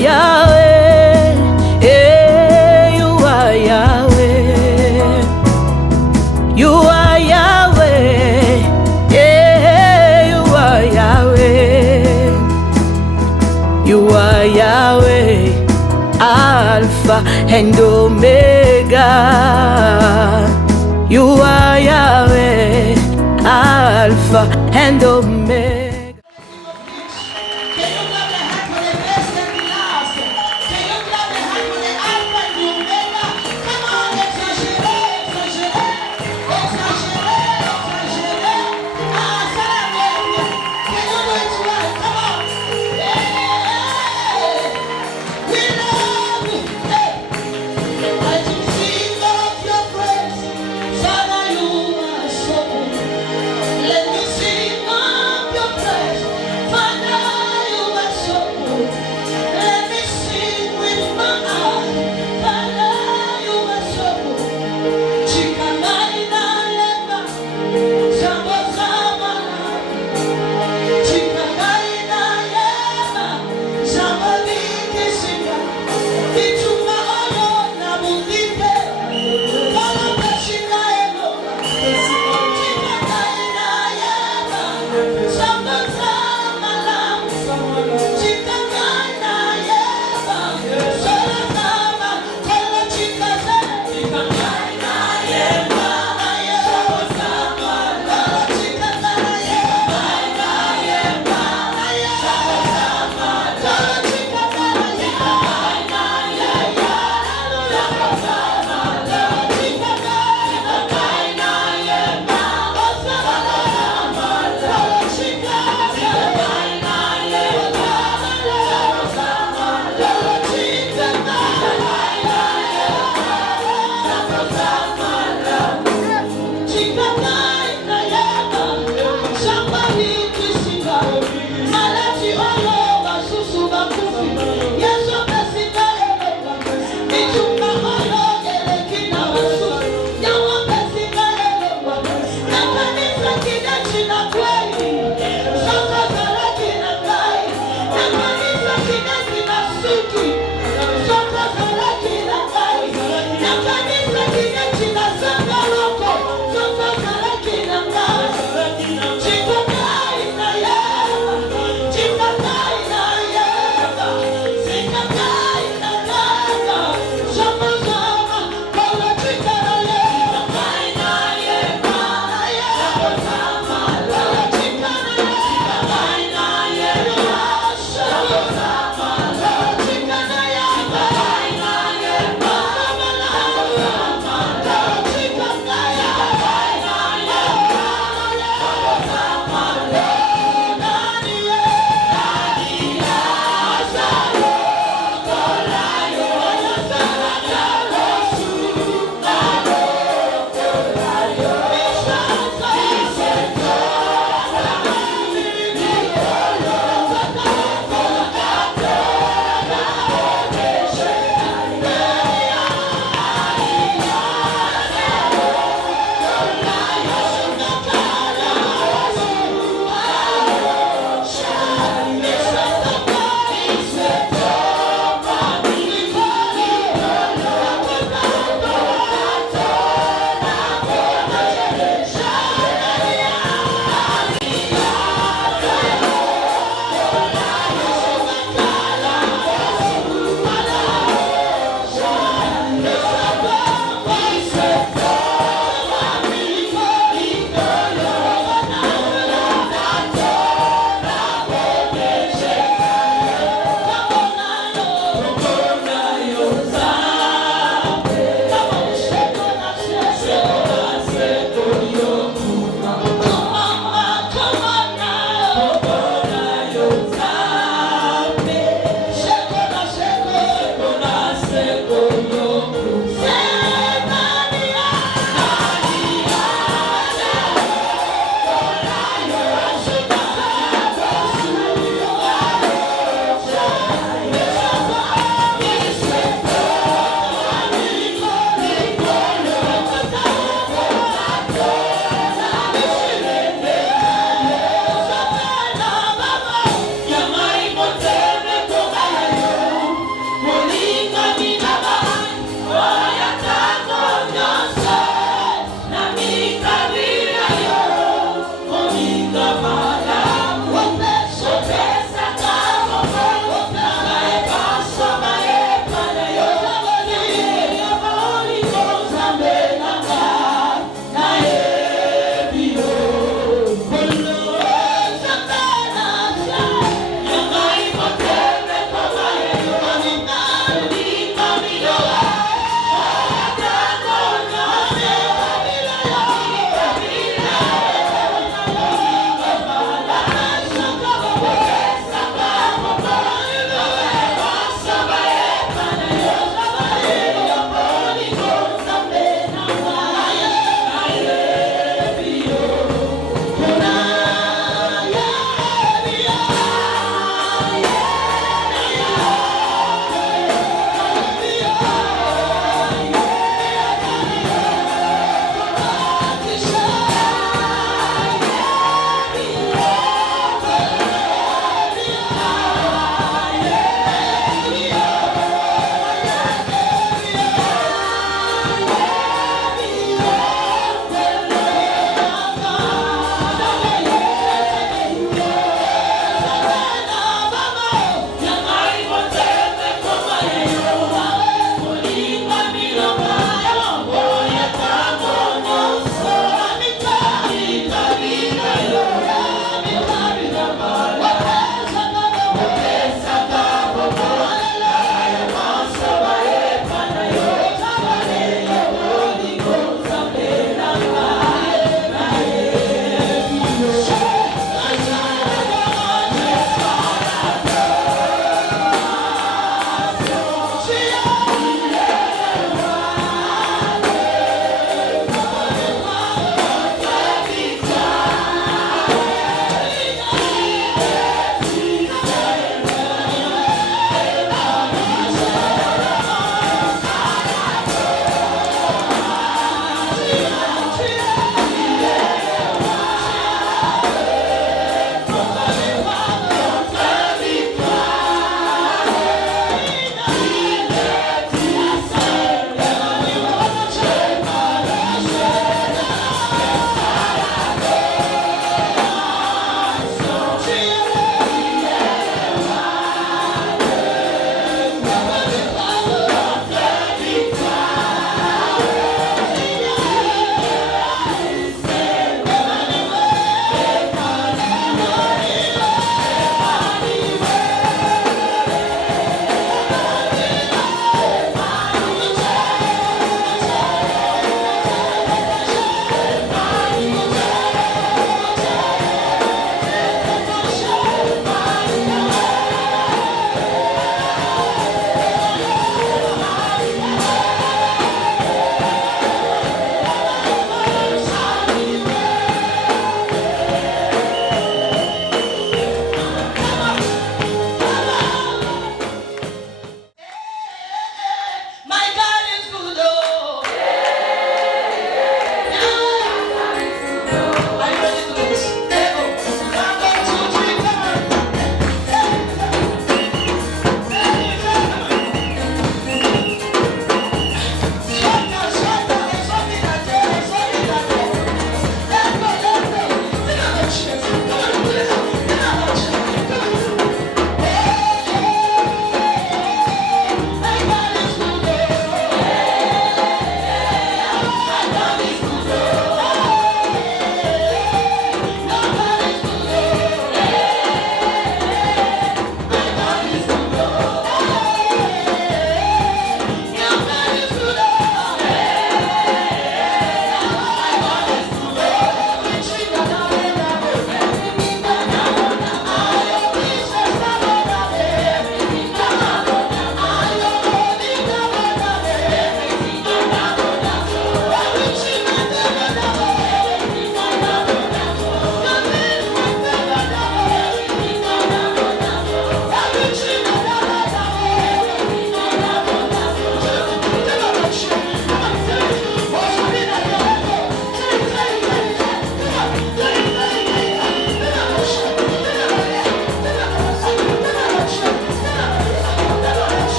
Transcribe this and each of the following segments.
Yahweh, you are Yahweh. You are Yahweh, you are Yahweh. You are Yahweh, Alpha and Omega. You are Yahweh, Alpha and Omega. Let me sing of your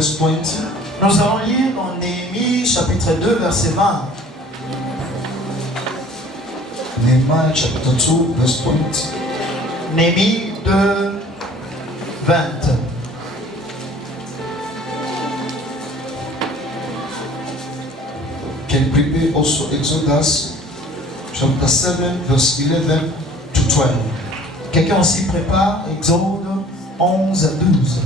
verse 20. Nous allons lire dans Néhémie chapitre 2 verset 20. Nehemiah chapter 2 verse 20. Néhémie 2, 20. Can prepare also Exodus chapter 7 verse 11 to 12. Quelqu'un s'y prépare, Exode 11 à 12.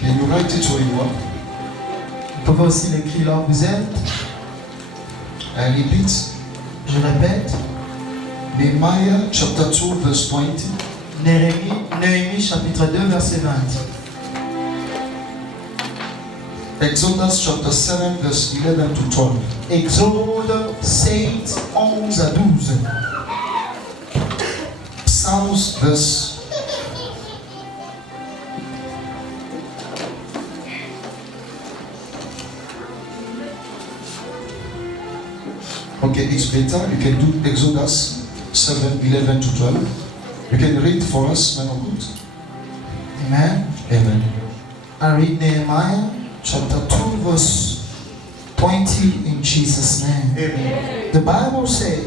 Can you write it where you are? Vous pouvez aussi l'écrire là où vous êtes. I repeat. Je répète. Nehemiah chapter 2 verse 20. Néhémie chapitre 2 verset 20. Exodus chapter 7 verse 11 to 12. Exode 7, 11 à 12. Psalms verse Okay, it's better. You can do Exodus 7, 11 to 12. You can read for us, man of God. Amen. Amen. I read Nehemiah chapter 2 verse 20 in Jesus' name. Amen. The Bible says,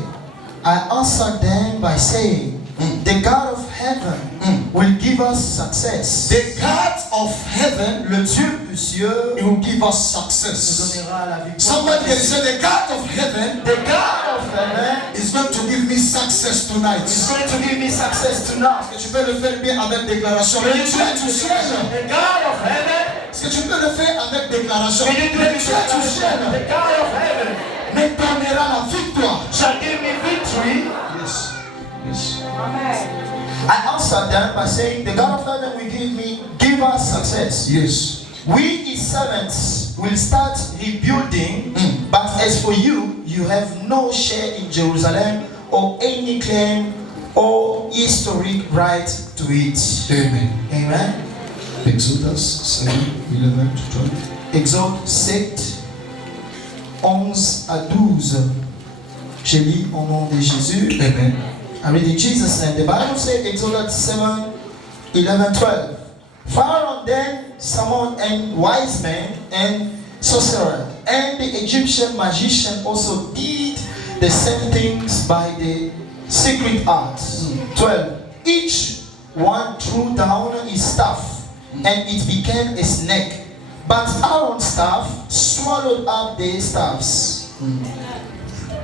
I answered them by saying, the God of heaven will give us success. The God of heaven, Le Dieu du ciel He will give us nous success. donnera la victoire. Somebody can say, the God of heaven The God of heaven is going to give me success is tonight. going to give me success tonight. Est-ce que tu peux le faire bien avec déclaration? Le Dieu du ciel. The God of heaven, Est-ce que tu peux le faire avec déclaration? the Le Dieu du ciel God of heaven me donnera la victoire. shall give me victory. Yes. Yes. I answered them by saying, the God of heaven will give us success. Yes. We, his servants, will start rebuilding, but as for you, you have no share in Jerusalem or any claim or historic right to it. Amen. Amen. Exodus 7, 11 to 12. Exode 7, 11 à 12. Je lis au nom de Jésus. Amen. I read in Jesus' name. The Bible says, Exodus 7, 11, 12. Pharaoh then summoned and wise men and sorcerers, and the Egyptian magician also did the same things by the secret arts. 12. Each one threw down his staff, and it became a snake. But Aaron's staff swallowed up their staffs.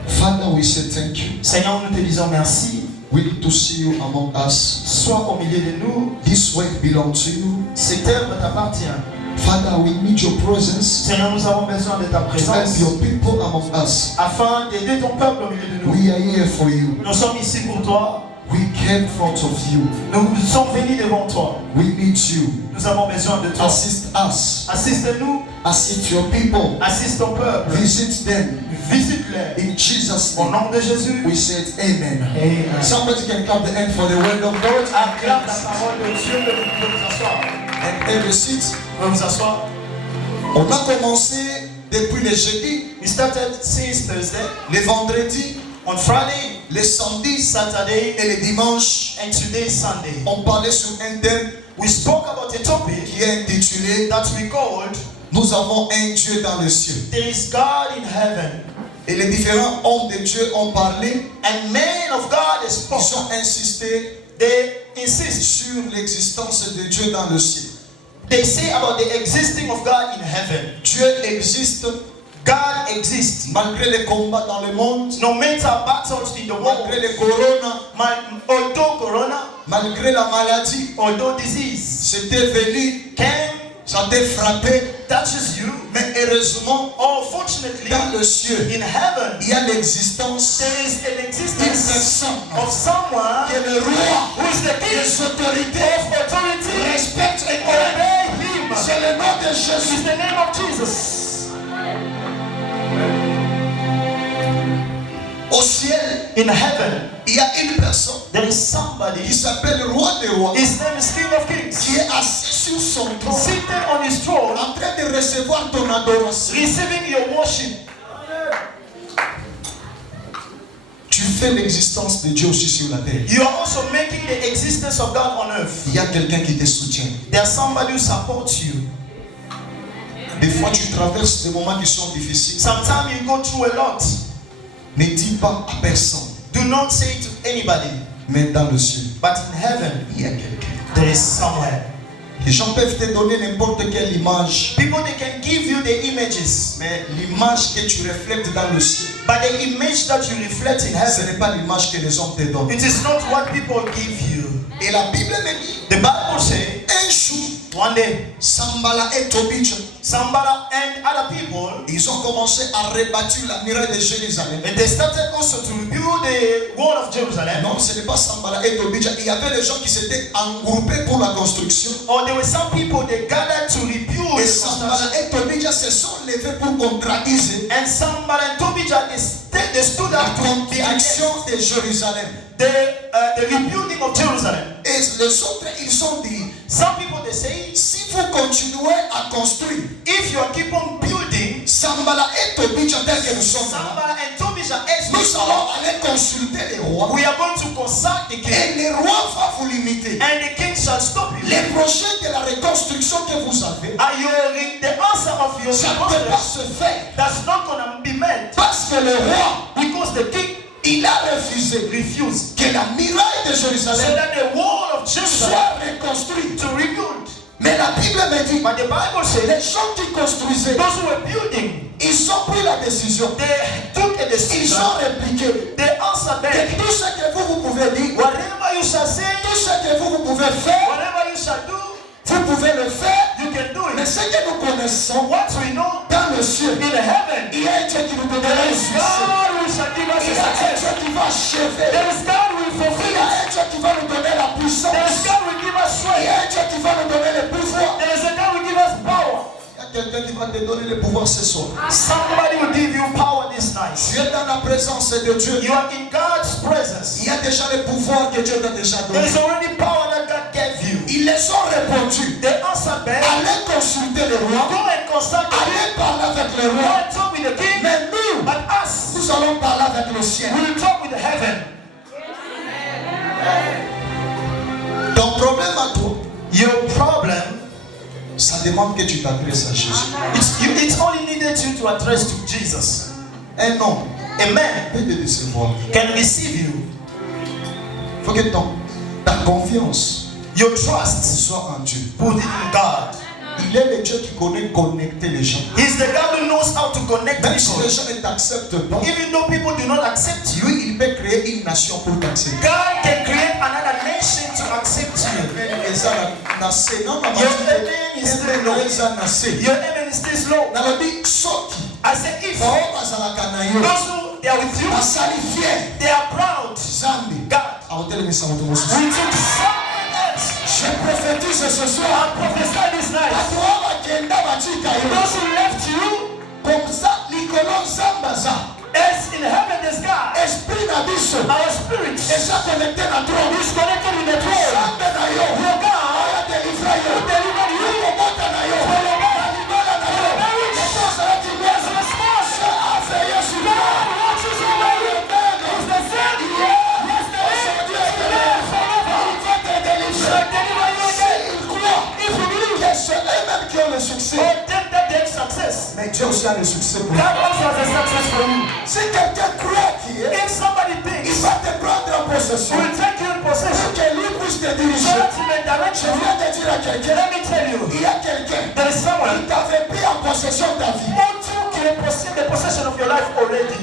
Father, we say thank you. Seigneur, nous te disons merci. We need to see you among us. Sois au milieu de nous. This work belongs to you. Cette œuvre t'appartient. Father, we need your presence Seigneur, nous avons besoin de ta to help présence your people among us. afin d'aider ton peuple au milieu de nous. We are here for you. Nous sommes ici pour toi. We came in front of you. Nous sommes venus devant toi. We need you. Nous avons besoin de toi. Assist us. Assiste-nous. Assist your people. Assiste ton peuple. Visit them. Visite-les. In Jesus' Au name. nom de Jésus. We said amen. Amen. Somebody can clap the hand for the word of God. Acclame la parole de Dieu. Vous pouvez vous asseoir. And have a seat. Vous pouvez vous asseoir. On a commencé depuis le jeudi, We started since Thursday. le vendredi, On Friday, le samedi Saturday, et le dimanche. and today Sunday. On parlait sur un thème We spoke about a topic qui est intitulé that we called Nous avons un Dieu dans le ciel. There is God in heaven. Et les différents hommes de Dieu ont parlé, And men of God ils spoke. ont insisté They insist. sur l'existence de Dieu dans le ciel. They say about the existing of God in heaven. Dieu existe God exists. malgré les combats dans le monde, No matter battles in the world, malgré les corona, although corona, malgré la maladie. although disease C'était venu, can ça t'a frappé, touches you, mais heureusement, unfortunately, dans le ciel, in heaven, il y a l'existence there is an d'une existence personne of someone qui est le roi who is the king des autorités. of authority. Respecte et Obey him. c'est le nom de It is Jésus. the name of Jesus. Au ciel, In heaven, il y a une personne there is somebody. qui s'appelle le roi des rois, His name is King of Kings. qui est assis sur son trône, Seated on his throne, en train de recevoir ton adoration. receiving your worship. Tu fais l'existence de Dieu aussi sur la terre. You are also making the existence of God on earth. Il y a quelqu'un qui te soutient. There's somebody who supports you. Des fois, tu traverses des moments qui sont difficiles. Sometimes you go through a lot. Ne dis pas à personne. Do not say to anybody. Mais dans le ciel, But in heaven, il y a quelqu'un. there is somewhere. Les gens peuvent te donner n'importe quelle image. People, they can give you the images. Mais l'image que tu reflètes dans le ciel, But the image that you reflect in ce heaven, n'est pas l'image que les hommes te donnent. it is not what people give you. Et la Bible me dit, The Bible says, un jour, one day, Sambala et Tobija, Sambala and other people, ils ont commencé à rebâtir la muraille de Jérusalem. and they started also to rebuild the wall of Jerusalem. Non, ce n'est pas Sambala et Tobija. Il y avait des gens qui s'étaient engroupés pour la construction. Or there were some people they gathered to rebuild Et the Sambala construction. et Tobija se sont levés pour contrariser And Sambala and Tobijah, they stood la up to be against construction de Jérusalem. the rebuilding of Jerusalem. Et les autres, ils ont dit, Some people they say, si vous continuez à construire, if you keep on building, Sambala et Tobija tel que nous sommes là, Sambala and Tobijah, as we nous allons aller consulter les rois. we are going to consult the king, Et les rois vont vous limiter. and the king shall stop you. Les projets de la reconstruction que vous avez, The answer of your ça ne peut pas question se faire. that's not going to be met Parce que le roi, because the king il a refusé refused que la muraille de so Jérusalem that the wall of Jerusalem soit reconstruite. to rebuild. Mais la Bible me dit, But the Bible says les gens qui construisaient, those who were building, ils ont pris la décision. they took a Ils decision. ont répliqué They answered que them. tout ce que vous pouvez dire, Whatever you shall say, tout ce que vous pouvez faire, whatever you shall do, vous pouvez le faire. you can do Mais it. ce que nous connaissons What we know dans le ciel, in heaven, il y a un Dieu qui nous donnera there le is succès. God who shall give us Il a y a un success. Dieu qui va achever. There is God who will Il fulfill y a it. un Dieu qui va nous donner la There is puissance. God who will give us Il y strength. a un Dieu qui va nous donner le pouvoir. There is a God who will give us power. Il y a quelqu'un qui va te donner le pouvoir ce soir. Somebody will give you power this night. Tu es dans la présence de Dieu. You are in God's presence. Il y a déjà le pouvoir que Dieu t'a déjà There donné. is already power that God gave you. Ils les ont répondu. They answered back. Allez consulter le roi. Go and consult the king. Allez parler avec le Go roi. and talk with the king. Mais nous, But us, nous allons parler avec le ciel. we will talk with heaven. Ton problème à toi, Your problem, ça demande que tu t'adresses à Jésus. it's only needed you to address to Jesus. Un homme A man peut te décevoir. can receive you. Il faut que ta confiance Your trust, soit en Dieu. put it in God. Il est le Dieu qui connaît connecter les gens. He's the God who knows how to connect Même si les people. gens ne t'acceptent pas, Even though people do not accept you, lui, il peut créer une nation pour t'accepter. God can create another nation to accept you. Your amen is still low. Your amen is still low. nalobi soki I say if bao bazalaka na yo those who they are with you, basali fier they are proud. zambi God, akotelemisa moto mosusu. we took someone else. Je prophétise ce I soir prophesy this night. bato oyo bakenda batika yo Those who left you, komsa likolo nzamba za as in heaven there's God. esprit na biso Our spirit eza connecte na throne is connected with the throne. nzambe na yo Your God oyo delivre yo who delivered you akobota na yo from your bed. na libala na yo ete ozalaki There's mwesa a response. se afe yesu God watches over you. He's the same yesterday, today, and forever. He shall deliver you again. If you believe, que c'est eux-mêmes qui ont le succès. or them that take success. Mais Dieu aussi a le succès pour God nous. also has a success for you. Si quelqu'un croit qu'il est, If somebody il thinks va te prendre en possession. will take you in Pour possession, que lui puisse te so diriger. that he may direct Je you, viens de dire à quelqu'un, let me tell you, il y a quelqu'un there is someone qui t'avait pris en possession de ta vie. who took the possession of your life already.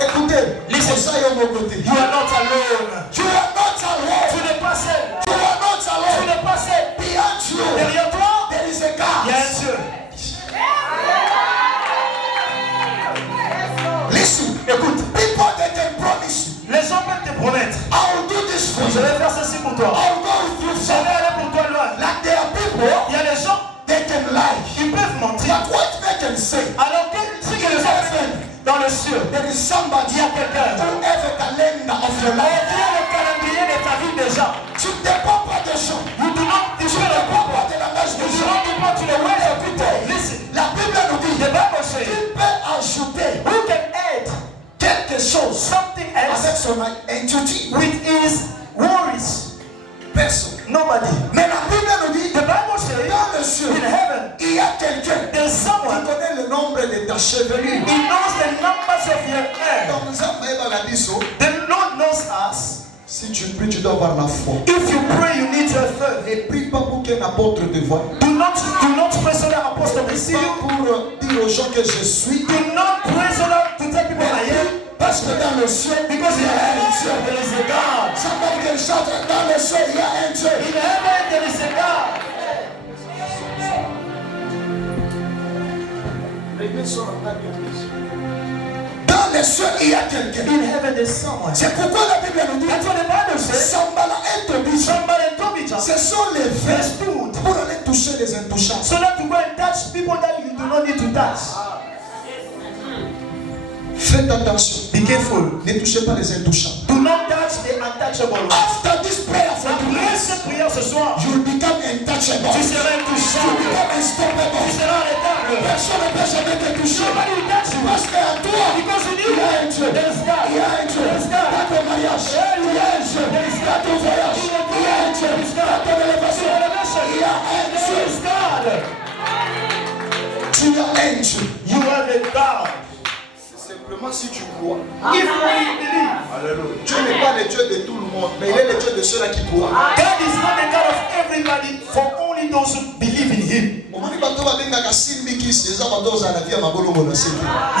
Écoutez, Listen. ça y est mon côté. You are not alone. Tu es not alone. Tu n'es pas seul. Tu es not Tu alone. n'es pas seul. Beyond you, Derrière toi, there is a God. il y a un Dieu. Listen, Écoute, people they can promise you, les gens peuvent te promettre, I will do this for je you. vais faire ceci pour toi. I will go with you. Je vais aller pour toi loin. Like there are people, Il y a des gens they can lie. qui peuvent mentir. But what they can say, Alors que ce que les gens font dans le ciel, there is somebody il y a quelqu'un who have a calendar of your qui life. a le calendrier de ta vie déjà. Tu ne dépends pas des gens. You do not Tu ne depend dépends upon pas de langage You des do gens. not depend to the ways of people. Listen, La Bible nous dit, the Bible says, tu peux ajouter who can add quelque chose something else avec son personal entity. with his worries. Personne. Nobody. Mais la Bible nous dit, The Bible says dans le ciel, in heaven il y a quelqu'un there's qui someone connaît le nombre de ta chevelure. he knows the numbers of your hair. Donc nous avons la biso. The Lord knows us. Si tu pries, tu dois avoir la foi. If you pray, you need your faith. Et prie pas pour qu'un apôtre te voie. Do not pray so that apostle may see Pas you. pour dire aux gens que je suis. Do not pray so that to tell people I am. Parce que dans le ciel, Because in heaven there is a God. Chacun qui chante dans le ciel, il y a un Dieu. In heaven there is a God. Dans le ciel, il y a quelqu'un. In heaven there's someone. C'est pourquoi la Bible nous dit, That's what the Bible says. Sambala et Tobisha, Somebody told me ce sont les they vrais stood pour aller toucher les intouchables. so that to go and touch people that you do not need to touch. Faites attention. Be careful. Ne touchez pas les intouchables. Do not touch the untouchable ones. After this prayer for Après today, cette prière ce soir, you will become untouchable. tu seras You will intouchable. become Tu unstoppable. seras arrêtable. Personne ne peut jamais te toucher. Nobody will touch you. Parce qu'à toi, Because in you, il y a un Dieu. there is God. Il y a un Dieu. There is God. Dans ton mariage, il y a un Dieu. Dans ton voyage, il y a un Dieu. Dans ton élévation, il y a un There Dieu. is God. Tu as un Dieu. You are the God. C'est simplement si tu crois. If we believe, Alléluia. Dieu n'est pas le Dieu de tout le monde, mais il est le Dieu de ceux-là qui croient. God is not the God of everybody, for only those who believe in Him. Omoni bato babengaka simbi kisi eza bato ozala na vie ya mabolongo na se te.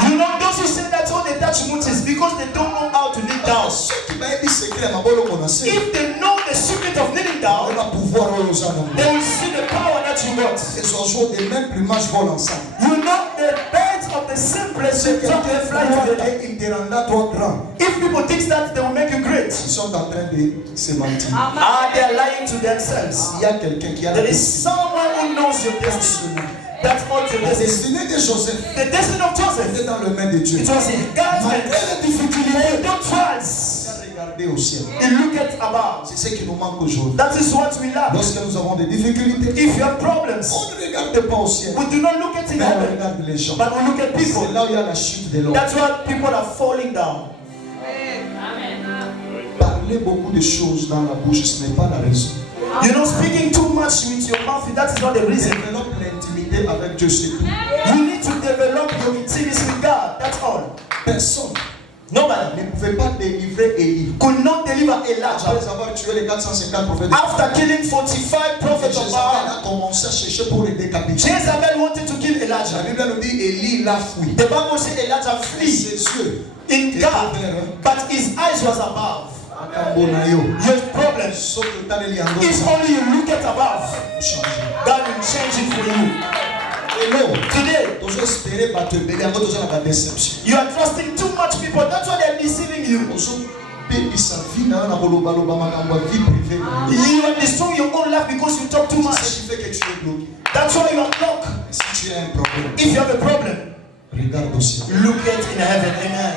You know, those who say that's all they touch mountains is because they don't know how to kneel down. Soki bayebi secret ya mabolongo na se, If they know the secret of kneeling down, oyeba pouvoir oyo oza nango. they will see the power that you got. Les oiseaux des mêmes plumages volent ensemble. You know the birds of the same place, they fly together. Et il te rendra toi grand. If people think that they will make you great, Ils sont en train de se mentir. they are lying to themselves. Il y a quelqu'un qui a la There is destinée. someone who knows your destiny. That's all the La destiny. destinée de Joseph The destiny of Joseph, était dans le main de Dieu. it was in God's Malgré hands. les difficultés, Don't trials. il a regardé au ciel. He looked about. C'est ce qui nous manque aujourd'hui. That is what we lack. Lorsque nous avons des difficultés, If you have problems, on ne regarde pas au ciel, we do not look at in mais on heaven, regarde les gens. but we look at people. C'est là où il y a la chute de l'homme. That's why people are falling down. Parler beaucoup de choses dans la bouche, ce n'est pas la raison. You know, speaking too much with your mouth, that is not the reason. Développe l'intimité avec Dieu, c'est tout. You need to develop your intimacy with God. That's all. Personne Nobody ne pouvait pas délivrer Élie. could not deliver Elijah Après avoir tué les 450 prophètes, after killing 45 prophets of Jézabel Baal. a commencé à chercher pour les décapiter. Jezebel wanted to kill La Elijah. Bible nous dit Élie l'a fui. The Bible said Elijah Et flee ses yeux in étaient God, ouverts. but his eyes was above. Akambonayo. Your problems Sauf que t'as les liens is only you look at above. changer. God will change it for you. Hello. Today, Tozo espérer bato ebele yango toza na ba déception. you are trusting too much people. That's why they are deceiving you. Ozo pebisa vie na yo na kolobaloba makambo ya vie privée. You are destroying your own life because you talk too C'est much. ce qui fait que tu es bloqué. That's why you are blocked. Si tu as un problème, If you have a problem, regarde au ciel. look at in heaven. Amen.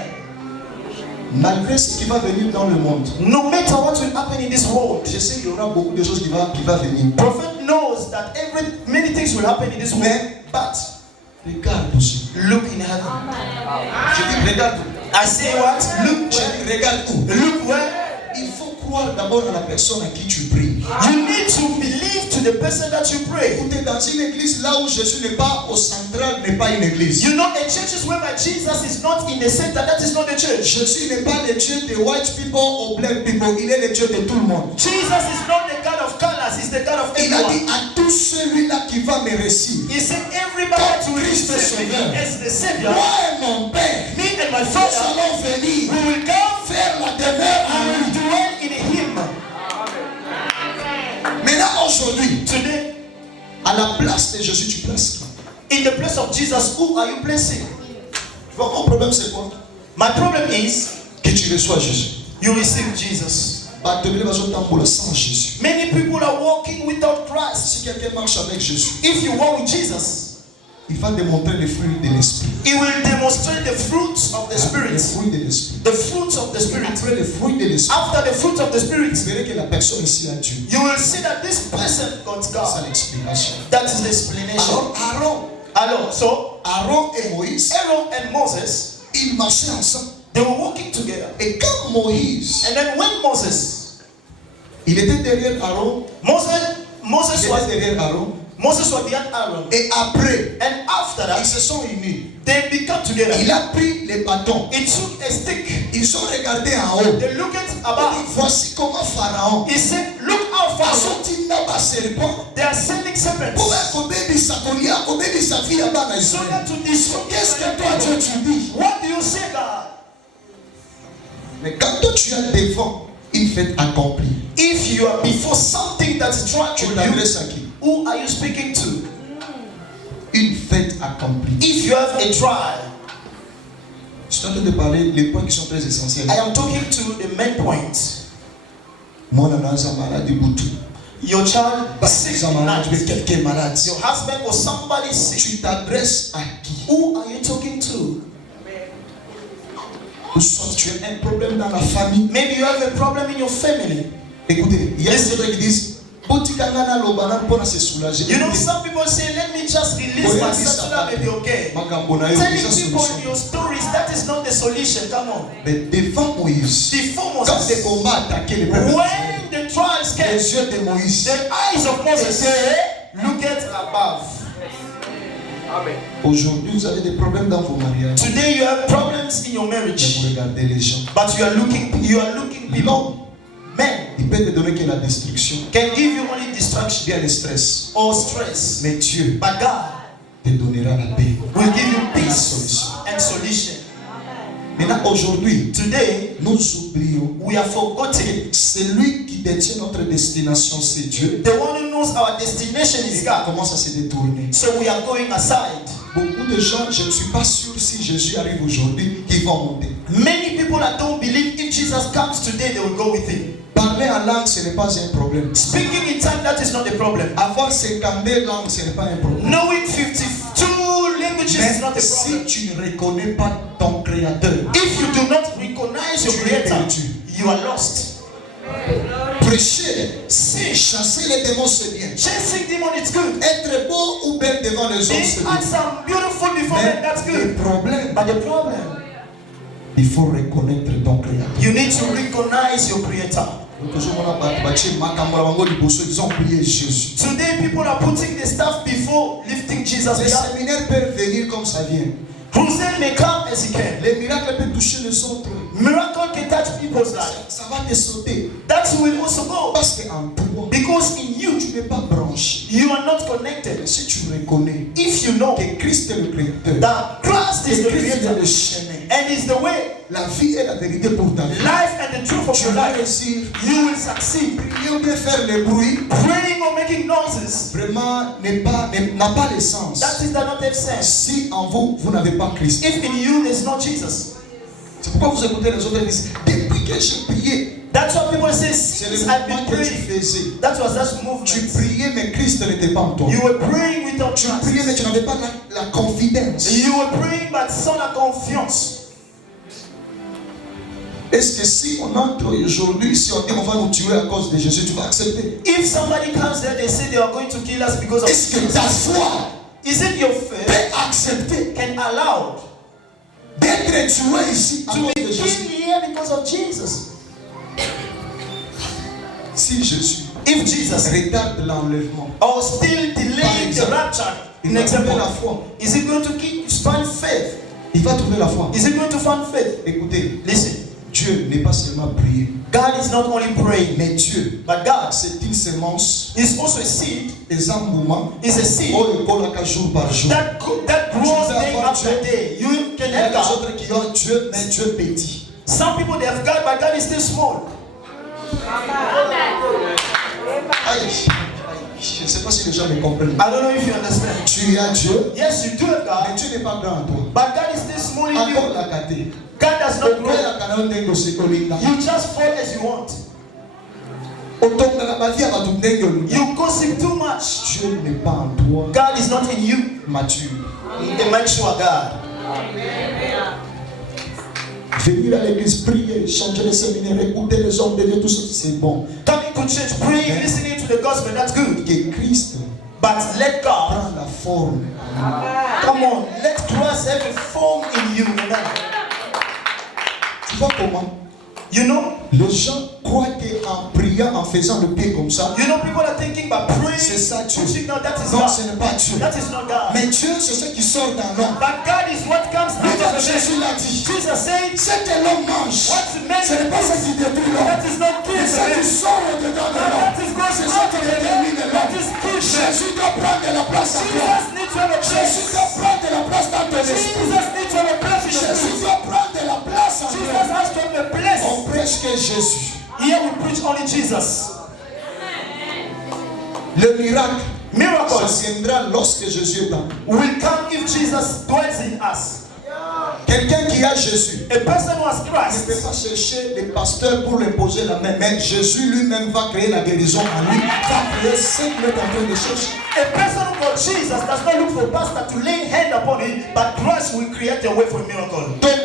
Malgré ce qui va venir dans le monde, No matter what will happen in this world, je sais qu'il y aura beaucoup de choses qui va venir. prophet knows that many things will happen in this world. Mais, regarde aussi. Look in heaven. Je dis regarde. I say what? Look Je where? dis regarde où. Look where? Il faut croire d'abord à la personne à qui tu pries. You need to believe to the person that you pray. Écoutez, dans une église là où Jésus n'est pas au central, n'est pas une église. You know, a church is whereby Jesus is not in the center. That is not the church. Jésus n'est pas le Dieu des white people ou black people, il est le Dieu de tout le monde. Jesus is not the God of colors. He's the God of Il a dit everyone. à tout celui-là qui va me récire. He said everybody that will Christ receive Sauveur. me as the Savior. Moi et mon Père, Me and my nous Father, allons venir we will come faire la demeure and en we will lui. dwell in Him. Maintenant, aujourd'hui, Today, à la place de Jésus, tu places. in the place of Jesus, who are you placing? Tu vois, mon problème, c'est quoi? My problem is Que tu reçois Jésus. you receive Jesus. Sans Jésus. Many people are walking without Christ. Si quelqu'un marche avec Jésus, If you walk with Jesus, il va démontrer les fruits de l'esprit. He will demonstrate the fruits of the Les Spirit. fruits de l'esprit. The fruits of the Spirit. Après les fruits de l'esprit, After the fruits of the Spirit, vous verrez que la personne ici a Dieu. you will see that this person got C'est God. l'explication. That is the explanation. Alors, Hello. So, Aaron et Moïse, Aaron and Moses, ils marchaient ensemble. They were walking together. Et quand Moïse, And then when Moses il était derrière Aaron, Moses was behind Aaron. et après, And after ils that, se sont unis. they become together. Il a pris les bâtons. He took a stick. Ils ont regardé en haut. They looked Il dit, above. voici comment Pharaon He said, look how far azotinda baserpent they are sending serpents. pour ekobebisa kolia kobebisa vie ya bana So Israël. that to destroy. Qu'est-ce que toi Dieu tu dis? What do you say, God? Mais quand toi tu as devant une fête accomplie, If you are before something that is trying tu to you, t'adresses à qui? who are you speaking to? Une fête accomplie. If you have a trial, Je suis en train de parler les points qui sont très essentiels. I am talking to the main points. Mon anaza malade boutou. Your child is sick Anaza malade, tonight. quelqu'un malade. Your husband or somebody sick. Tu t'adresses à qui? Who are you talking to? Ou soit tu as un problème dans la famille. Maybe you have a problem in your family. Écoutez, il y a des gens qui disent Botikangana lobana pour se soulager. You know, some people say, let me just release myself so that I may be okay. Makambo na yo Telling eza people solution. your stories, that is not the solution. Come on. Mais devant Moïse, Before quand les Moses, combats attaquaient le peuple, when the trials came, les yeux de Moïse, the eyes of Moses looked above. aujourd'hui vous avez des problèmes dans vos mariages. Today you have problems in your Et marriage, vous regardez les gens. but you are looking people. Men Il peut te donner que la destruction, can give you only distraction bien le stress. or stress, Mais Dieu but God te donnera la paix. will give you La peace solution. and solution. Maintenant, aujourd'hui, Today nous oublions we are forgotten. celui qui détient notre destination, c'est Dieu. The one who knows our destination is Il God. commence à se détourner. So we are going aside. Beaucoup de gens, je ne suis pas sûr si Jésus arrive aujourd'hui, qu'ils vont monter. Many people that don't believe if Jesus comes today, they will go with him. Parler en langue, ce n'est pas un problème. Speaking in tongue, that is not a problem. Avoir 52 langues, ce n'est pas un problème. Knowing 52 languages is not Mais a si problem. tu ne reconnais pas ton Créateur, If you do not recognize your Tu es creator, perdu. you are lost. prêcher, Sing. chasser les démons, c'est bien. Chasing demon, it's good. Être beau ou belle devant les autres, c'est Being bien. handsome, beautiful before men, that's Mais le good. problème, But the problem, il faut reconnaître ton Créateur. you need to recognize your creator. Ils ont prié Jésus. Today, people are putting the stuff before lifting Jesus. Les séminaires peuvent venir comme ça vient. Crusade may come as he can. Les miracles peuvent toucher les autres. Miracle can touch people's lives. Ça va te sauter. That will also go. Parce qu'en toi, Because in you, tu n'es pas branché. you are not connected. Si tu reconnais If you know que Christ est le Créateur, that Christ is que the Christ est creator le chemin, and is the way, la vie et la vérité pour ta vie, life and the truth of tu your vas life, réussir. you will succeed. Prier ou bien faire le bruit, Praying or making noises, vraiment n'a pas de sens. that is not have sense. Si en vous, vous n'avez pas Christ. If in you there's not Jesus. C'est pourquoi vous écoutez les autres disent, depuis que j'ai prié, That's what people say, c'est le since I've mouvement been que tu praying. faisais. That was that Tu movement. priais, mais Christ n'était pas en toi. You were praying without Tu priais, mais trust. tu n'avais pas la confidence. You were praying but sans la confiance. Est-ce que si on entre aujourd'hui, si on dit on va nous tuer à cause de Jésus, tu vas accepter? If somebody comes there, they say they are going to kill us because of Est-ce que ta foi Is it your faith peut accepter can allow d'être tué ici à to cause be de Jésus? killed here because of Jesus? Si Jésus If Jesus retarde l'enlèvement, or still delaying the rapture, il in va trouver example, la foi. is it going to find faith? Il va trouver la foi. Is it going to find faith? Écoutez, Listen, Dieu n'est pas seulement prier, God is not only praying, mais Dieu, but God c'est une sémence, is also a seed. des embouements, Is a seed oh, écoute, jour par jour. that grows day after day. You can Il y a have des God. autres qui ont Dieu, mais Dieu petit. Some people they have God, but God is still small. Aïe, je ne sais pas si les gens me comprennent. I don't know if you understand. Tu as Dieu, Yes, you do have mais God, Dieu n'est pas grand en toi. but God is still small in Encore you. la caté. God does not grow. Okwela kana ndenge osikolinga. You just fall as you want. Otongaka bavia bato ndenge olingi. You gossip too much. Dieu n'est pas en toi, God is not in you. mature. The mature God. Venir à l'église, prier, changer les séminaires, écouter les hommes de Dieu, tout ça, c'est bon. Coming to church, praying, listening to the gospel, that's good. Que Christ But let God, prend la forme. come on, let Christ have a form in you. Tu vois comment? You know? Les gens croient qu'en priant, en faisant le pied comme ça, You know, people are thinking by praying, c'est ça Dieu. pushing down, that is Non, God. ce n'est pas Dieu. That is not God. Mais Dieu, c'est ce qui sort dans l'homme. But God is what comes out of Regarde, the Jésus man. l'a dit. Jesus said, Ce que l'homme mange, what man ce n'est pas ce qui détruit l'homme. that is not C'est killing ce qui the man. sort au-dedans de l'homme. That is God's C'est ce out qui of the man. détermine That l'homme. is push. Jésus doit prendre de la place à toi. Jesus needs to have a Jésus place. doit prendre de la place dans ton esprit. Jesus needs to have a place in your Jésus spirit. doit prendre de la place à Jesus toi. has to have a place. On prêche que Jésus. Here we preach only Jesus. Le miracle, ça Miracles viendra lorsque Jésus est en nous. will come if Jesus dwells in us. Quelqu'un qui a Jésus A person who has ne peut Christ pas chercher les pasteurs pour lui poser la main. Mais Jésus lui-même va créer la guérison en lui. Va créer ce qu'il est en train de chercher. A person who got Jesus does not look for a pastor to lay hand upon him, but Christ will create a way for a miracle. Donc,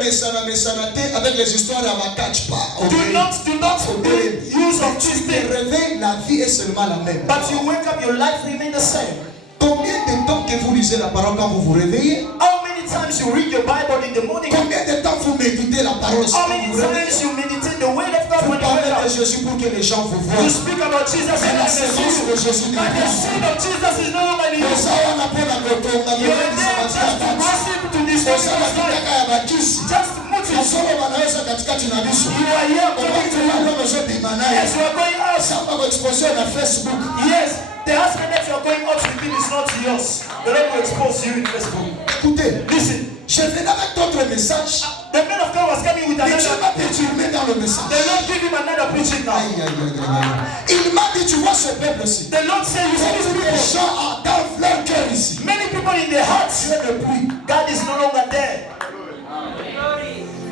mesanaté avec les histoires à ma catch pas. Do not make use of this Tu te thing. réveilles, la vie est seulement la même. But you wake up, your life remains the same. Combien de temps que vous lisez la parole quand vous vous réveillez? How many times you read your Bible in the morning? Combien de temps vous méditez la parole How quand many vous vous réveillez? times you meditate the word of God Vous when you wake parlez de up? Jésus pour que les gens vous voient. You speak about Jesus Mais and la they séance see de you. Jésus n'est But the pas. sin of Jesus is no longer in you. Ça, on a pas la gotonga. You are there just to gossip, to destroy Osala God's life. kitaka ya bakisi. Just motive. Kasoro wanaweza katikati na biso. You are here talking to Watu you. wanazobima naye. Yes, you are going out. Samba kwa exposition na Facebook. Yes, the husband that you are going out with him is not yours. The Lord will expose you in Facebook. Écoutez, Listen, je venais avec d'autres messages. the man of God was coming with Et Dieu another. m'a perturbé dans le message. The Lord gave him another preaching now. Aïe, aïe, aïe, aïe, aïe. Il m'a dit, tu vois ce peuple-ci. The Lord said, you see these Les people. gens dans leur cœur ici. Many people in their hearts. Dieu ne plus. God is no longer there.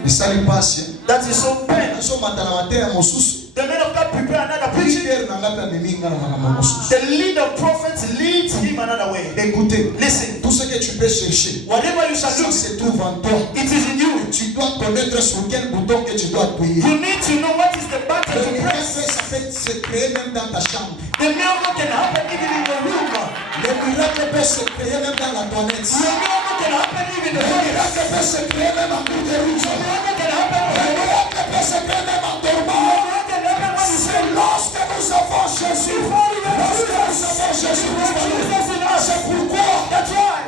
Et ça lui passe. That is so pain. Naso matana matin à mosusu. The man of God prepared another preaching. Leader na ngapa miminga na mama mosusu. The leader of prophets leads him another way. Écoutez, Listen, tout ce que tu peux chercher, whatever you shall ça look, se trouve en toi. it is in you. Tu dois connaître sur quel bouton que tu dois appuyer. You need to know what is the button Le to miracle, press. ça peut se créer même dans ta chambre. The miracle can happen even in the room. Le miracle peut se créer même dans la toilette. The miracle can happen even in the Le room. miracle peut se créer même en cours de route. The miracle can happen Le miracle peut se créer même en dormant. C'est lorsque nous avons Jésus. Lorsque nous avons Jésus. C'est pourquoi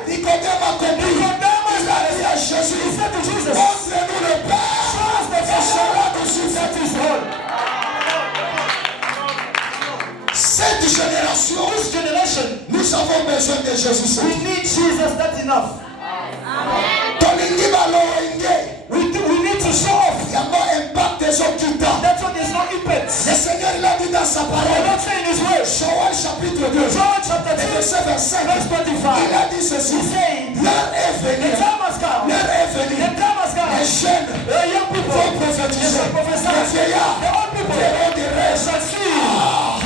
Nicodème a compris. Il a dit à Jésus, montre-nous le Père. Et cela nous suffit. Cette génération, nous avons besoin de Jésus. We need Jesus, that's enough. Tolingi baloenge. We need to show off. Yango impact ezokita. That's why there's no impact. Le Seigneur il a dit dans sa The parole. Lord said in His word, Joël chapitre 2. John chapter Et 2, verset 25. verse 25. Il a dit ceci. He said, L'heure est the venue. time has come. L'heure est The venue. time has come. Les jeunes The young people vont prophétiser. shall prophesy. Les vieillards The old people verront des rêves. shall see.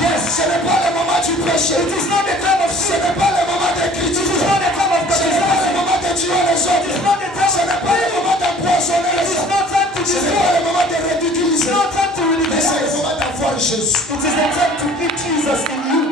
Yes, ce n'est pas le moment du péché. It is not the time of Ce sin. n'est pas le moment de It critiquer. is not the time of Ce n'est pas le criticizing. moment de tuer les It autres. is not the time Ce n'est of pas le praying. moment d'empoisonner It les is autres. not time to Ce n'est destroy. pas le moment de It's ridiculiser. not time to Mais c'est le ridiculous. moment d'avoir Jésus. It is the time to keep Jesus in you.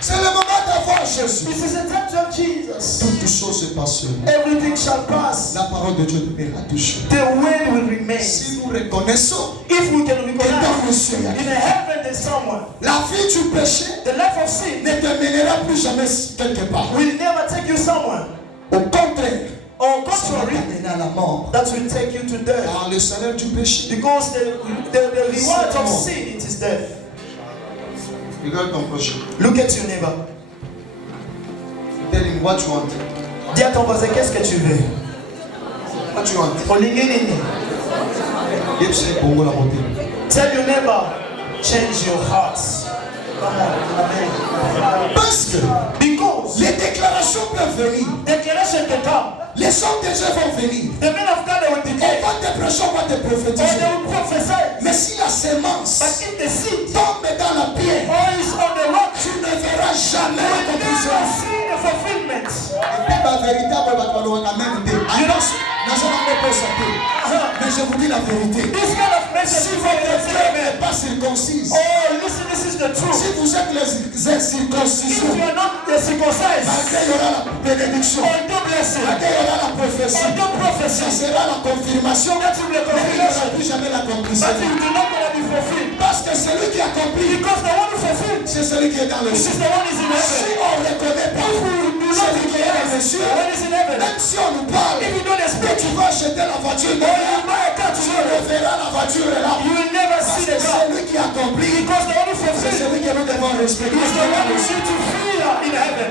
C'est le moment d'avoir Jésus. It is the time to have Jesus. Toutes choses se passeront. Everything shall pass. La parole de Dieu demeurera toujours. The word will remain. Si nous reconnaissons If we can que dans recognize le ciel, in the heaven there's someone, la vie du péché the life of sin ne te mènera plus jamais quelque part. will never take you somewhere. Au contraire, On ça va contrary, t'amener à la mort. that will take you to death. Car le salaire du péché. Because the reward of sin, it is death. Regarde ton prochain. Look at your neighbor. Tell him what you want. Dis à ton voisin, qu'est-ce que tu veux? What you want. Olingi nini? Yep, c'est Congo la beauté. Tell your neighbor, change your hearts. Come on, amen. Parce que Because les déclarations peuvent venir. declaration can come. Les hommes de Dieu vont venir. The men of God they will On declare, va te prêcher, on va te or they prophétiser. will prophesy. Mais si la sémence But if the seed tombe dans la pierre, is on the rock, tu ne verras jamais you la will conclusion. never see the fulfillment. Et la véritable va même dire. Mais je vous dis la vérité. This kind of message Si is votre for cœur the n'est pas circoncis, Oh, listen, this is the truth. si vous êtes les incirconcis, If you are not circumcised, malgré il y aura la bénédiction, or no blessing, malgré il y aura la prophéties, or no ça prophecy sera la confirmation. that will be a Mais il n'y aura confirmation, plus jamais but l'accomplissement. it will not going to be fulfilled. Parce que celui qui accomplit, Because the one who fulfills, c'est celui qui est dans le this ciel. is the one who is in Si heaven. on ne reconnaît pas celui qui est dans le ciel, The one is in heaven. même si on nous parle, If you don't que expect, tu vas acheter la voiture, or you buy a car tu tomorrow, ne verras la voiture là. you will never Parce see que the car. celui qui accomplit, Because the one who c'est fulfills celui que nous devons respecter. is the one who should to feel in heaven.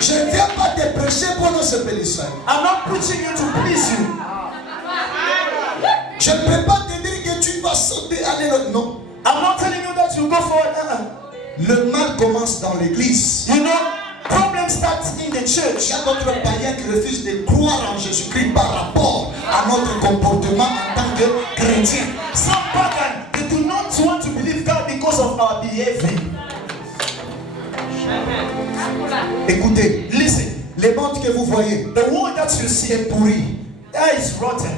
Je ne viens pas te prêcher pour nos épélissaires. I'm not preaching you to please you. Je ne peux pas te dire que tu vas sauter, aller là. Non. I'm not telling you that you go forward. Le mal commence dans l'église. You know, problems start in the Il church. y a d'autres païens qui refusent de croire en Jésus-Christ par rapport à notre comportement en tant que chrétien. Some pagans, they do not want to believe God because of our behavior. Écoutez, Listen, le monde que vous voyez the world that you see est pourri. is rotten.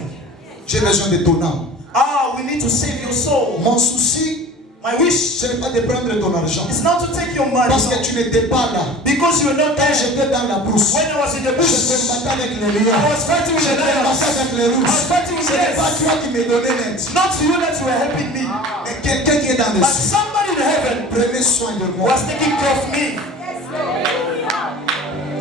J'ai besoin de ton âme. Ah, we need to save your soul. Mon souci, My wish ce n'est pas de prendre ton argent. is not to take your money Parce que tu n'étais pas là. because you were not Quand there. j'étais dans la brousse, When I was in the je bush, combattais avec les I lions. was fighting with Je the lions. combattais avec les I was rousses. fighting with Ce n'est pas the toi qui me donnais l'aide. Not you that you were helping me, Mais quelqu'un qui est dans le but ciel, somebody in heaven prenez soin de moi. was taking care of me.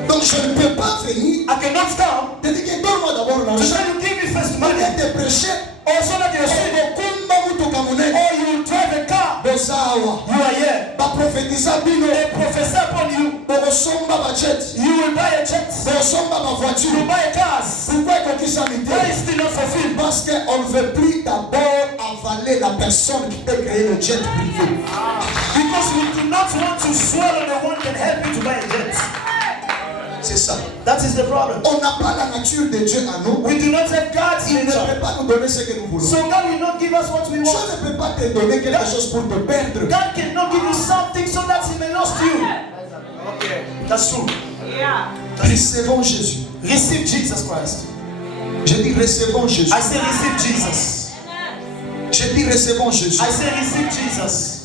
Donc je ne peux pas venir I cannot come te dire que donne-moi d'abord to l'argent. tell you give me first Je money, viens te prêcher. or so that you see, Kumba mutuka munene. or you drive a car. Bozawa. You are here. Baprofetiza bino. They prophesy upon you. Bokosomba budget. You will buy a jet. Bokosomba ma You voiture. buy a cars. Pourquoi ekokisa Why mite? is still not fulfilled? Parce qu'on ne veut plus d'abord avaler la personne qui peut créer le jet privé. Because we do not want to swallow the one that help you to buy a jet. C'est ça. That is the problem. On n'a pas la nature de Dieu à nous. We do not have God's Il ne nature. peut pas nous donner ce que nous voulons. So God will not give us what we Dieu want. ne peut pas te donner quelque chose pour te perdre. God cannot give you something so that He may lost you. That's true. Recevons Jésus. Receive Jesus Christ. Je dis recevons Jésus. I say receive Jesus. Je dis recevons Jésus. I say receive Jesus.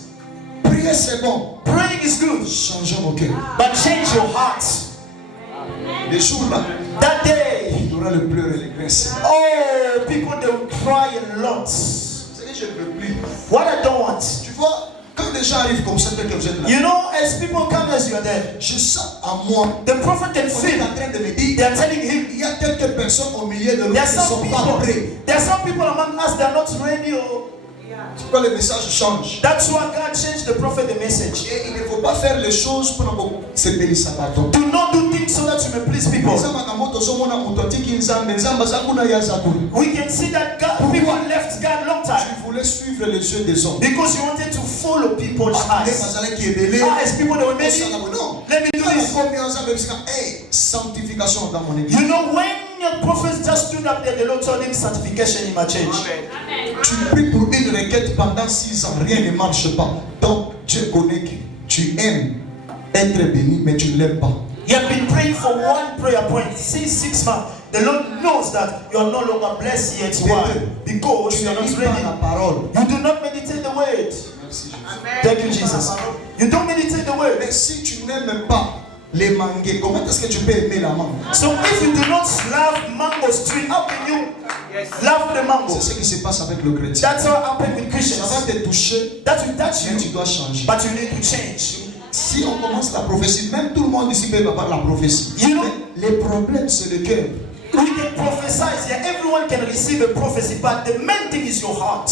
Prier c'est bon. Praying is good, Changeons nos cœurs. but change your heart. Les jours-là, That day, il y aura le pleur et les graisses. oh, people they will cry a lot. C'est que je ne veux plus. What I don't want. Tu vois, quand les gens arrivent comme ça, tel que vous êtes là, You know, as people come as you are there, je sens à moi, the prophet can on est feel. en train de me They dire, are telling him, il y a quelques personnes au milieu de nous there are qui ne some sont pas people. prêts. There are some people among us that are not ready. Oh. Quand le message change, That's why God changed the prophet the message. et il ne faut pas faire les choses pour nous sepeli sabato. Do not do things so that you may please people. Eza makambo tozomona moto atiki nzambe, nzambe aza kuna ye aza kuna. We can see that God, people left God long time Tu voulais suivre les yeux des hommes. because you wanted to follow people's Nde eyes. bazalaki ebele, As people that were many, osala bo- non. let me do Quand this. nakomi nzambe bisika, hey, sanctification dans mon église. You know, when your prophet just stood up there, the Lord told him sanctification in my church. Tu pries pour une requête pendant 6 ans, rien ne marche pas. Donc Dieu connaît que tu aimes être béni, mais tu ne l'aimes pas. You have been praying for one prayer point since 6 months. The Lord knows that you are no longer blessed yet. Why? Because Tu you ne are lis not pas ready. la parole. You do not meditate the word. Merci, Jésus. Thank you, Jesus. You don't meditate the word. Mais si tu n'aimes pas les mangues, comment est-ce que tu peux aimer la mangue? So if you do not love mango tree, how can you love the mango? C'est ce qui se passe avec le chrétien. That's what happened with Ça Christians. va te toucher, That will touch mais tu you, dois changer. but you need to change. Si on commence la prophétie, même tout le monde ici peut avoir la prophétie. You know- Mais le problème, c'est le cœur. We can prophesy here. Everyone can receive a prophecy, but the main thing is your heart.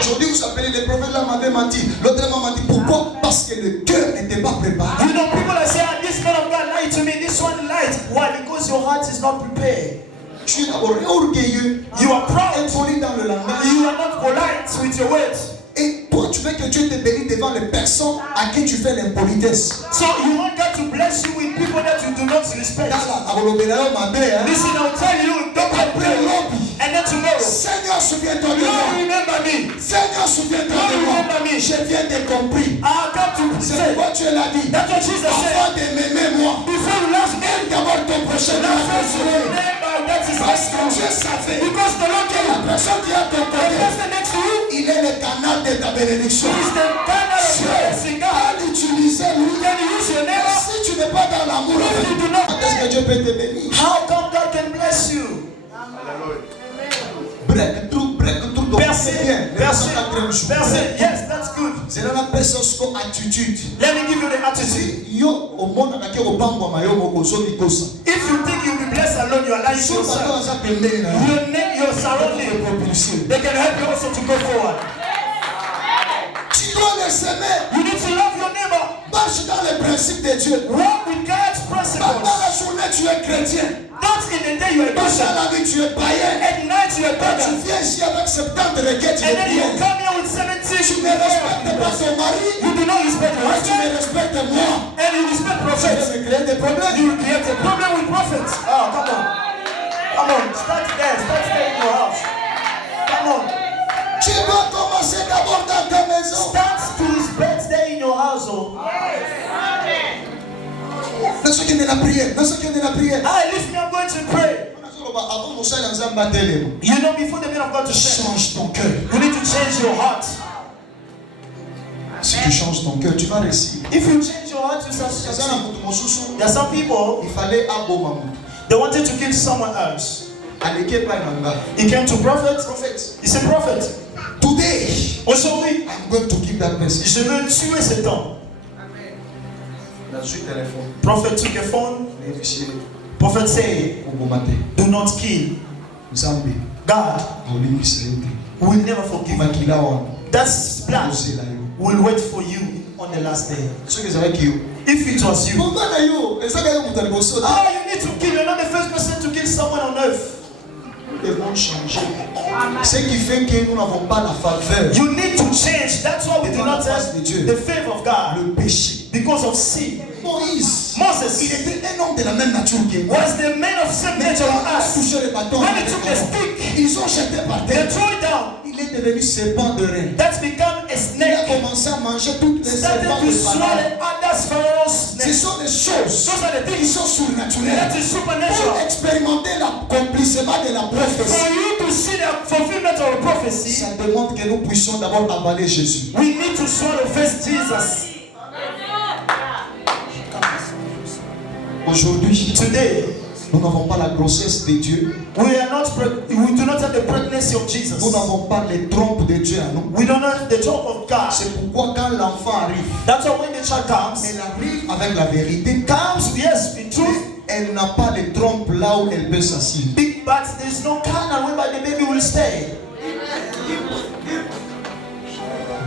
Aujourd'hui, vous appelez les prophètes, là m'avait menti. L'autre m'a menti. Pourquoi? Parce que le cœur n'était pas préparé. You know, people are saying, "Ah, this man of God lied to me, this one lied." Why? Because your heart is not prepared. Tu es d'abord orgueilleux. You are proud. Impoli dans le langage. You are not polite with your words. Et toi, tu veux que Dieu te bénisse devant les personnes à qui tu fais l'impolitesse. So you want God to bless you with people that you do not respect. Dans la abolobela yo mabe, hein. Listen, I'll tell you, don't Après pray. lobby. And then tomorrow, Seigneur, souviens-toi de Lord, moi. remember me. Seigneur, souviens-toi de moi. Remember me. Je viens de compris. I'll come to C'est say, pourquoi tu l'as dit. that's what Jesus said. Avant de m'aimer moi, Before you last me, aime d'abord ton prochain. first remember that is Parce que next to Dieu you. savait Because the Lord que la came. personne qui est à ton The côté, person next to you il est le canal de ta bénédiction. is the kind of blessing God. À l'utiliser, lui. Can you use your neighbor? Si tu n'es pas dans l'amour, If you do not, est-ce que Dieu peut te bénir? How come God can bless you? Breakthrough. Donc, c'est bien. Verset. Yes, that's good. C'est dans la personne attitude. Let me give you the attitude. Yo, au monde, on a qu'à opangwa mayomo kosomi kosa. If you think you'll be blessed alone, you are lying to So, ça doit yourself. être pembeni na yo. Your name, your surrounding, Propulsion. they can help you also to go forward. Tu dois les aimer. You need to love your neighbor. Marche dans les principes de Dieu. Walk with God's Pendant principles. la journée, tu es chrétien. Not in the day you are a Pendant Christian. la nuit, tu es païen. At night you are Quand tu pagan. viens ici avec 70 requêtes, tu And es then you prière. come here with 70 Tu ne respectes pas ton mari. You do not respect your Moi, tu me husband. respectes moi. And you respect Tu prophets. veux me créer des problèmes. You will create a problem with prophets. Oh, come on. Come on. Start there. Start there in your house. Come on. Tu dois commencer d'abord dans ta maison. Start to respect there in your household. Dans ce qui est de la prière. Dans ce qui est de la prière. Ah, lift me, I'm going to pray. Avant de faire un baptême, You know, before the man of God to shine, change ton cœur. you need to change your heart. Si tu changes ton cœur, tu vas réussir. If you change your heart, you succeed. There are some people, Il fallait aboma. they wanted to kill someone else. Aleke pa nanga. He came to prophet. Prophète. He said, prophet, Today, aujourd'hui, I'm going to give that message. je veux tuer cet homme. La suite téléphone. Prophet took a phone. Vérifier. Prophet said, Au matin. do not kill. Nzambe. God Olimbisa yote. will never forgive you. Makila wana. That's plan Osela yo. will wait for you on the last day. Soki ezalaki yo. If it was you, Bomba na yo. Ezaka yo mutu aliboso te. oh, you need to kill. You're not the first person to kill someone on earth. Nous devons changer. Ce qui fait que nous n'avons pas la faveur. You need to change. That's why we do not have the favor of God. Le péché. Because of sin. Moïse. Moses Il était un homme de la même nature que moi. was the man of same Mais nature quand as il a us. touché le bâton, When he took the stick, ils ont jeté par they terre. threw it down. Il est devenu serpent de rein. That's become a Il a snake. commencé à manger toutes les Started serpents to de swallow Pharaon. others Pharaoh's Ce snakes. sont des choses Those are the qui things sont that surnaturelles. is Pour supernatural. expérimenter l'accomplissement de la prophétie, For you to see the fulfillment of a prophecy, ça demande que nous puissions d'abord avaler Jésus. we need to swallow first Jesus. Aujourd'hui, Today, nous n'avons pas la grossesse de Dieu. we do not have the pregnancy of Jesus. Nous n'avons pas les trompes de Dieu à nous. We don't have the talk of God. C'est pourquoi quand l'enfant arrive, That's why when the child comes, elle arrive avec la vérité. comes, yes, in truth, Elle n'a pas les trompes là où elle peut s'asseoir. but there's no canal whereby the baby will stay.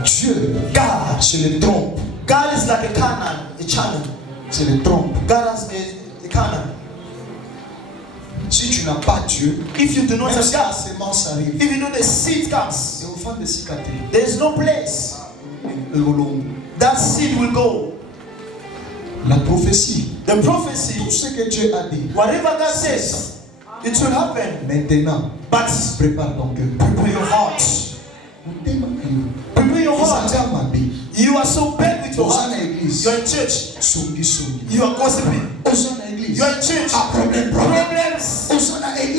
Dieu, God, c'est les trompes. God is like a canal, a channel. C'est les trompes. God has a canal. Si tu n'as pas Dieu, If you do not même have si la God, semence arrive, if you know the seed comes, c'est au fond de cicatrices. there is no place that seed will go. La prophétie, The prophecy, tout ce que Dieu a dit, whatever God says, it will happen. maintenant, But prépare ton cœur. prepare your heart. Prepare your heart. You are so bad with your heart. You are in church. You are gossiping. You are in church. Problems. You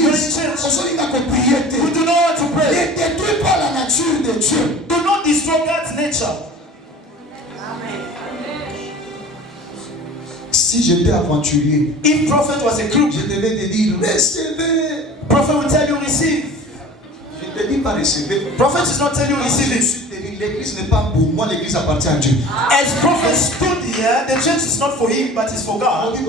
are in church. You do not want to pray. Do not destroy God's nature. Si j'étais aventurier, If prophet was a crook, je devais te dire recevez. prophet will tell you receive. Je te dis pas recevez. Prophet is not telling you receive it. L'église n'est pas pour moi, l'église appartient à Dieu. As prophet stood here, the church is not for him, but it's for God. He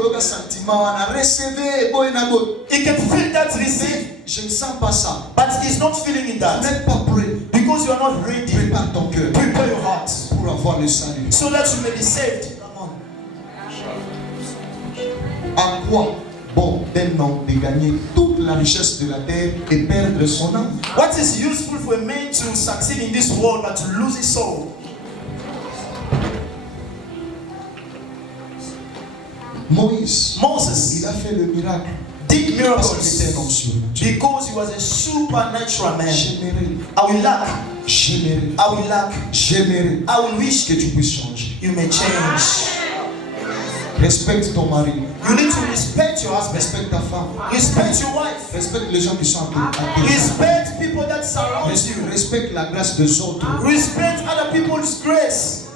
can feel that receive, Je ne sens pas ça. but he's not feeling it Vous that. n'êtes pas prêt. Because you are not ready. Prépare ton cœur Prepare your heart pour avoir le salut. so that you may be saved. À quoi bon d'un homme de gagner toute la richesse de la terre et perdre son âme? What is useful for a man to succeed in this world but to lose his soul? Moïse, Moses il a fait le miracle did parce qu'il était un homme miracles surnaturel. because he was a supernatural man. J'aimerais, I will lack, j'aimerais, I will lack, j'aimerais I will wish que tu puisses changer. you may change. Respecte ton mari, You need to respect your husband, respecte ta femme, respect your wife, respecte les gens qui sont à tes respect people that surround you, respecte la grâce des autres. respect other people's grace.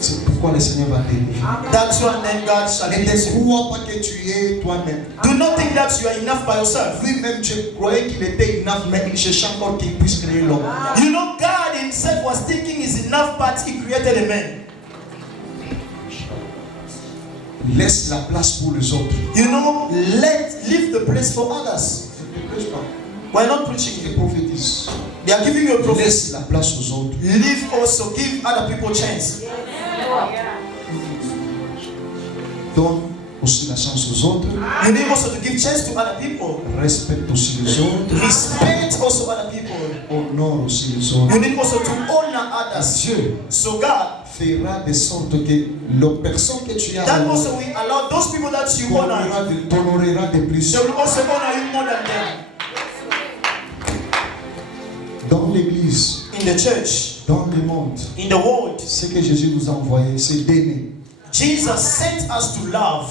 C'est pourquoi fois le Seigneur va t'aider. That's why then God shall Ne bless te you. crois pas que tu es toi-même. Do not think that you are enough by yourself. Lui-même, tu croyais qu'il était enough, mais il cherchait encore qu'il puisse créer l'homme. You know, God himself was thinking he's enough, but he created a man. Laisse la place pour les autres. You know, leave the place for others. We're not preaching Les here. prophétises. They are giving you a prophecy. Laisse la place aux autres. Leave also, give other people a chance. Donne aussi la chance aux autres. You need also to give chance to other people. Respecte aussi les autres. Respect also other people. Honore aussi les autres. You need also to honor others. Dieu So God, fera de sorte que les personnes que tu as that honorées also will allow those people that you honor, t'honorera de plus. they will also honor you more than them. Dans l'église, In the church, dans le monde, in the world, ce que Jésus nous a envoyé, c'est d'aimer. Jesus sent us to love.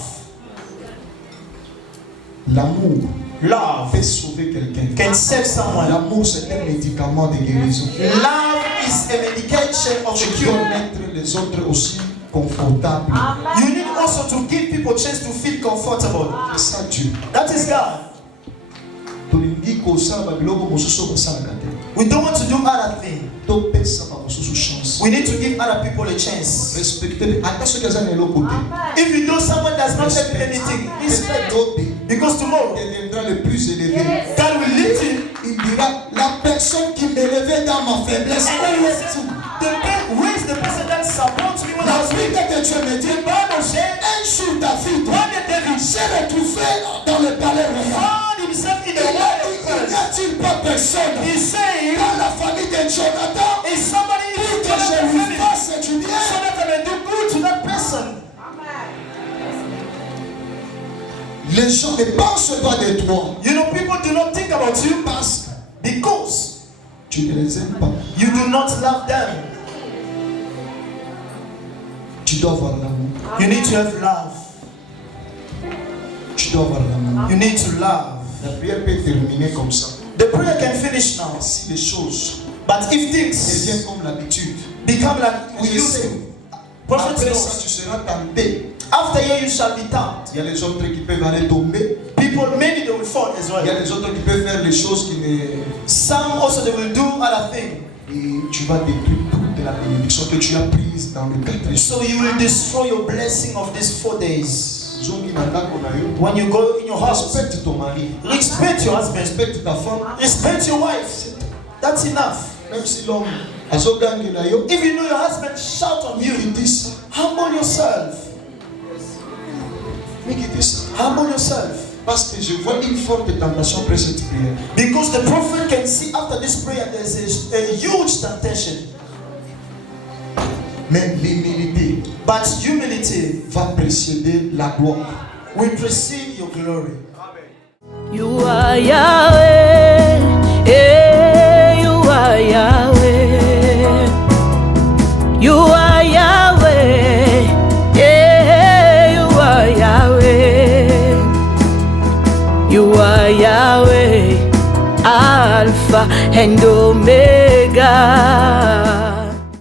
L'amour Love peut sauver quelqu'un. can save someone. L'amour, c'est un médicament de guérison. Love is a medication of the Tu dois cure. mettre les autres aussi confortables. You need also to give people a chance to feel comfortable. C'est ça Dieu. That is God. Tolingi kosala babiloko mosusu basalaka te. We don't want to do other things. Topesa bamosusu chance. We need to give other people a chance. Respecter ata soki aza na eloko te. If you know someone does not have anything, respect. Because tomorrow, Deviendra le plus élevé. God will lift him. Il dira la personne qui m'élevait dans ma faiblesse. And he said, who is the person that supports me when I La was vie weak? que Dieu me dit, The Bible said, un jour David one day David s'est retrouvé dans le palais royal. found himself in Il the a world dit, of il n'y God. a-t-il pas personne He's saying, dans la famille de Jonathan is somebody in que the je lui family fasse du so bien? that I may do good to that person? Les gens ne pensent pas de toi You know, people do not think about you parce because que tu ne les aimes pas. you do not love them. Tu dois avoir l'amour. You need to have love. Tu dois avoir l'amour. You need to love. La prière peut terminer comme ça. The prayer can finish now. Si les choses But if things deviennent comme l'habitude, become like we je used sais, to, prophet après ça knows, tu seras tenté. after here you shall be tempted. Il y a les autres qui peuvent aller tomber. People, maybe they will fall as Il y a well. les autres qui peuvent faire les choses qui ne... Some also they will do other things. Et tu vas détruire toute la bénédiction que tu as prise dans le 4 jours. So you will destroy your blessing of these 4 days. Zongi na ndako na yo. When you go in your house, Respecte ton mari. respect your husband, Respecte ta femme. respect your wife. That's enough. Même si l'homme azogangela yo, If you know your husband shout on you, il dit ça. humble yourself. Mais qui dit ça? Humble yourself. Parce que je vois une forte tentation après cette prière. Because the prophet can see after this prayer there's a huge temptation. Mais l'humilité But humility va précéder la gloire. will precede your glory. You are Yahweh, eh, you are Yahweh. You are Yahweh, eh, you are Yahweh. You are Yahweh, Alpha and